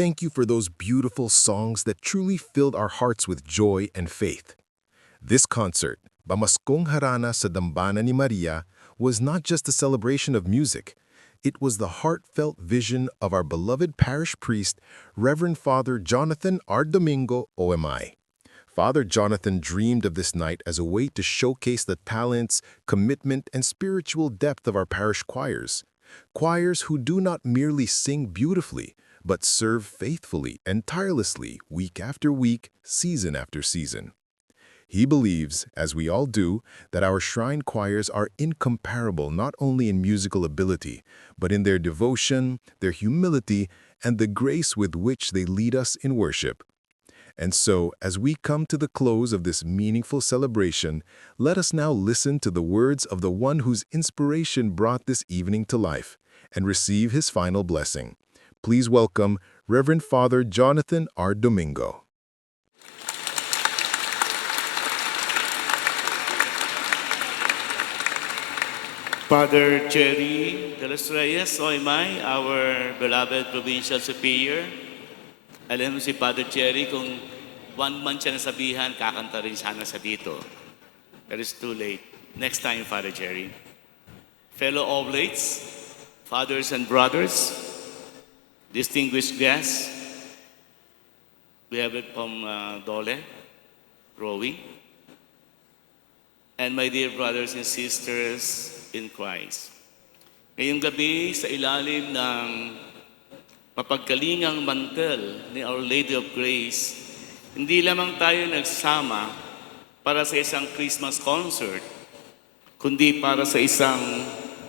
thank you for those beautiful songs that truly filled our hearts with joy and faith. This concert, Bamaskong Harana sa Dambana ni Maria, was not just a celebration of music. It was the heartfelt vision of our beloved parish priest, Reverend Father Jonathan R. Domingo, OMI. Father Jonathan dreamed of this night as a way to showcase the talents, commitment, and spiritual depth of our parish choirs. Choirs who do not merely sing beautifully, but serve faithfully and tirelessly week after week, season after season. He believes, as we all do, that our shrine choirs are incomparable not only in musical ability, but in their devotion, their humility, and the grace with which they lead us in worship. And so, as we come to the close of this meaningful celebration, let us now listen to the words of the one whose inspiration brought this evening to life, and receive his final blessing. Please welcome Reverend Father Jonathan R. Domingo. Father Jerry de los Reyes, OMI, our beloved Provincial Superior. Alam mo si Father Jerry, kung 1 month siya nasabihan, kakanta rin sana sa dito. But it's too late. Next time, Father Jerry. Fellow oblates, fathers and brothers, distinguished guests, we have it from Dole, Rowie, and my dear brothers and sisters in Christ. Ngayong gabi, sa ilalim ng mapagkalingang mantel ni Our Lady of Grace, hindi lamang tayo nagsama para sa isang Christmas concert, kundi para sa isang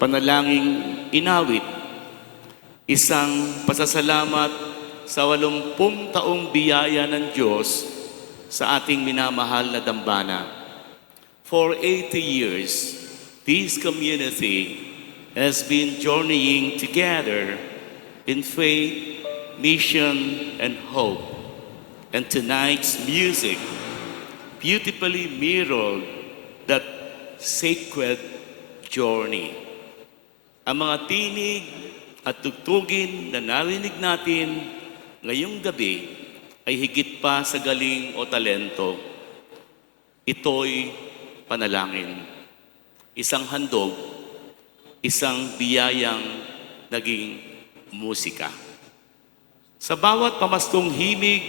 panalangin inawit, isang pasasalamat sa 80 taong biyaya ng Diyos sa ating minamahal na dambana. For 80 years, this community has been journeying together in faith, mission, and hope. And tonight's music beautifully mirrored that sacred journey. Ang mga tinig at tugtugin na narinig natin ngayong gabi ay higit pa sa galing o talento. Ito'y panalangin. Isang handog, isang biyayang naging musika. Sa bawat pamaskong himig,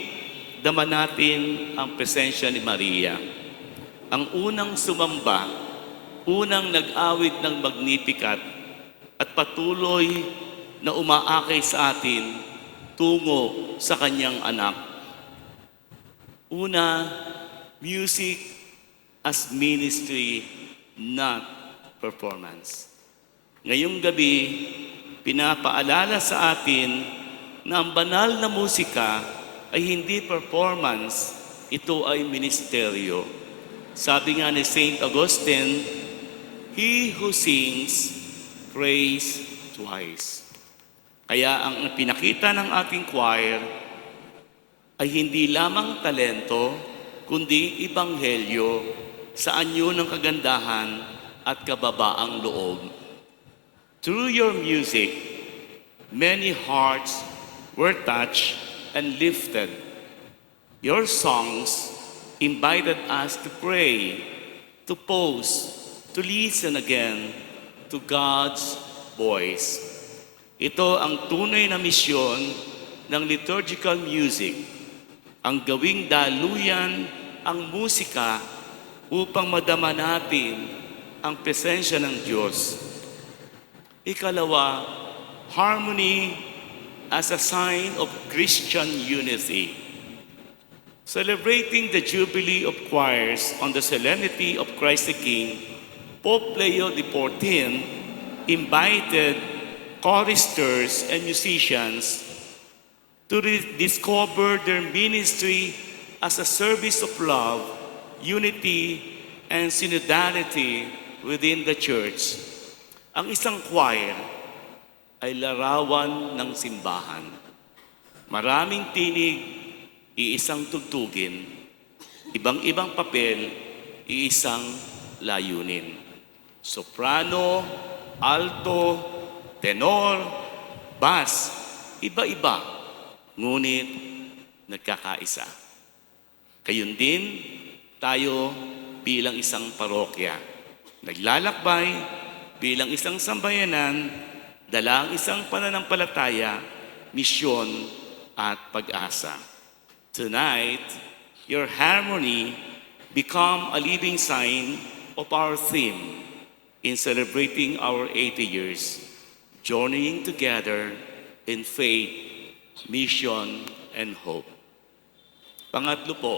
dama natin ang presensya ni Maria. Ang unang sumamba, unang nag-awit ng Magnificat at patuloy na umaakay sa atin tungo sa kanyang anak. Una, music as ministry, not performance. Ngayong gabi, pinapaalala sa atin na ang banal na musika ay hindi performance, ito ay ministeryo. Sabi nga ni Saint Augustine, he who sings, prays twice. Kaya ang pinakita ng ating choir ay hindi lamang talento, kundi ibanghelyo sa anyo ng kagandahan at kababaang loob. Through your music, many hearts were touched and lifted. Your songs invited us to pray, to pause, to listen again to God's voice. Ito ang tunay na misyon ng liturgical music, ang gawing daluyan ang musika upang madama natin ang presensya ng Diyos. Ikalawa, harmony as a sign of Christian unity. Celebrating the Jubilee of Choirs on the Solemnity of Christ the King, Pope Leo XIV invited choristers and musicians to rediscover their ministry as a service of love, unity, and synodality within the Church. Ang isang choir ay larawan ng simbahan. Maraming tinig, iisang tugtugin. Ibang-ibang papel, iisang layunin. Soprano, alto, tenor, bass, iba-iba. ngunit nagkakaisa. Kayun din tayo bilang isang parokya. Naglalakbay bilang isang sambayanan, dala ang isang pananampalataya, misyon at pag-asa. Tonight, your harmony become a living sign of our theme in celebrating our 80 years, journeying together in faith, mission, and hope. Pangatlo po,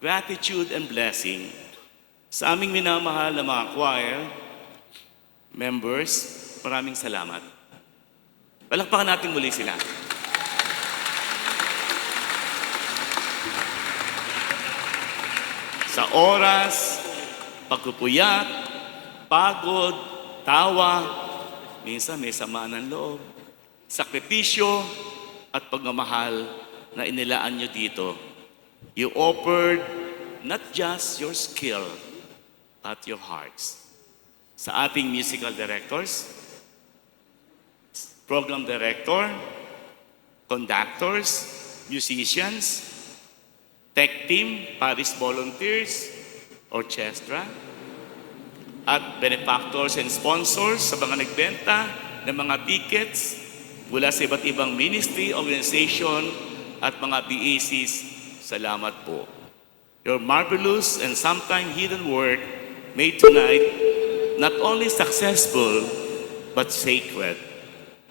gratitude and blessing sa aming minamahal na mga choir members. Maraming salamat. Palakpakan natin muli sila. Sa oras, pagpupuyat, pagod, tawa, minsan may samaan ng loob, sakripisyo at pagmamahal na inilaan nyo dito. You offered not just your skill, but your hearts. Sa ating musical directors, program director, conductors, musicians, tech team, Paris volunteers, orchestra, at benefactors and sponsors sa mga nagbenta ng mga tickets mula sa iba't ibang ministry, organization, at mga BACs, salamat po. Your marvelous and sometimes hidden work made tonight not only successful, but sacred.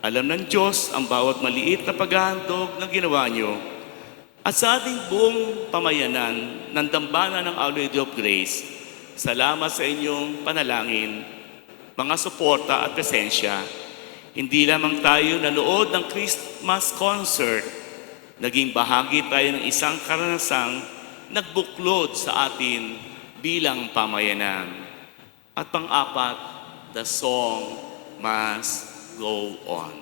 Alam ng Diyos ang bawat maliit na paghahandog na ginawa nyo. At sa ating buong pamayanan ng dambana ng Our Lady of Grace, salamat sa inyong panalangin, mga suporta at presensya. Hindi lamang tayo nanood ng Christmas concert, naging bahagi tayo ng isang karanasang nagbuklod sa atin bilang pamayanan. At pang-apat, the song must go on.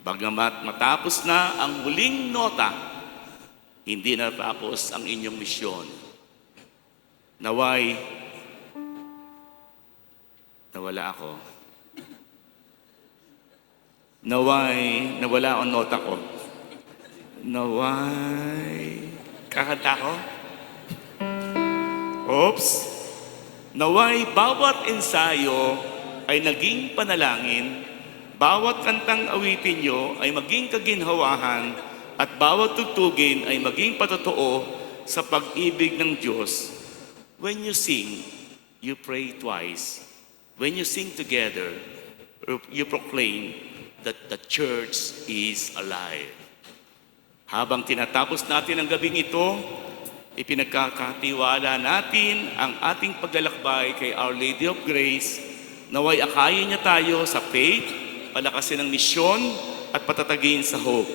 Bagamat matapos na ang huling nota, hindi natapos ang inyong misyon. Naway, nawala ako. Nawala ang nota ko. Kakanta ko? Oops. Naway, bawat ensayo ay naging panalangin, bawat kantang awitin nyo ay maging kaginhawahan, at bawat tugtugin ay maging patotoo sa pag-ibig ng Diyos. When you sing, you pray twice. When you sing together, you proclaim that the church is alive. Habang tinatapos natin ang gabing ito, ipinagkakatiwala natin ang ating paglalakbay kay Our Lady of Grace. Naway akayin niya tayo sa faith, palakasin ang misyon, at patatagin sa hope.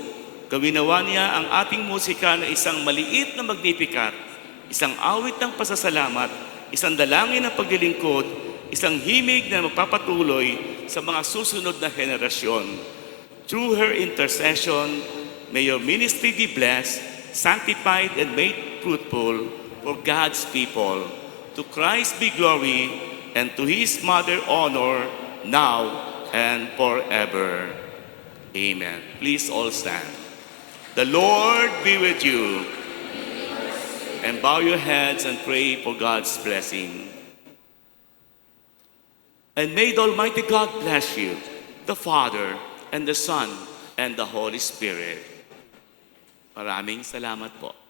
Gawinawa niya ang ating musika na isang maliit na magnificat, isang awit ng pasasalamat, isang dalangin ng paglilingkod, isang himig na magpapatuloy sa mga susunod na henerasyon. Through her intercession, may your ministry be blessed, sanctified, and made fruitful for God's people. To Christ be glory, and to His mother honor, now and forever. Amen. Please all stand. The Lord be with you. And bow your heads and pray for God's blessing. And may the Almighty God bless you, the Father, and the Son, and the Holy Spirit. Maraming salamat po.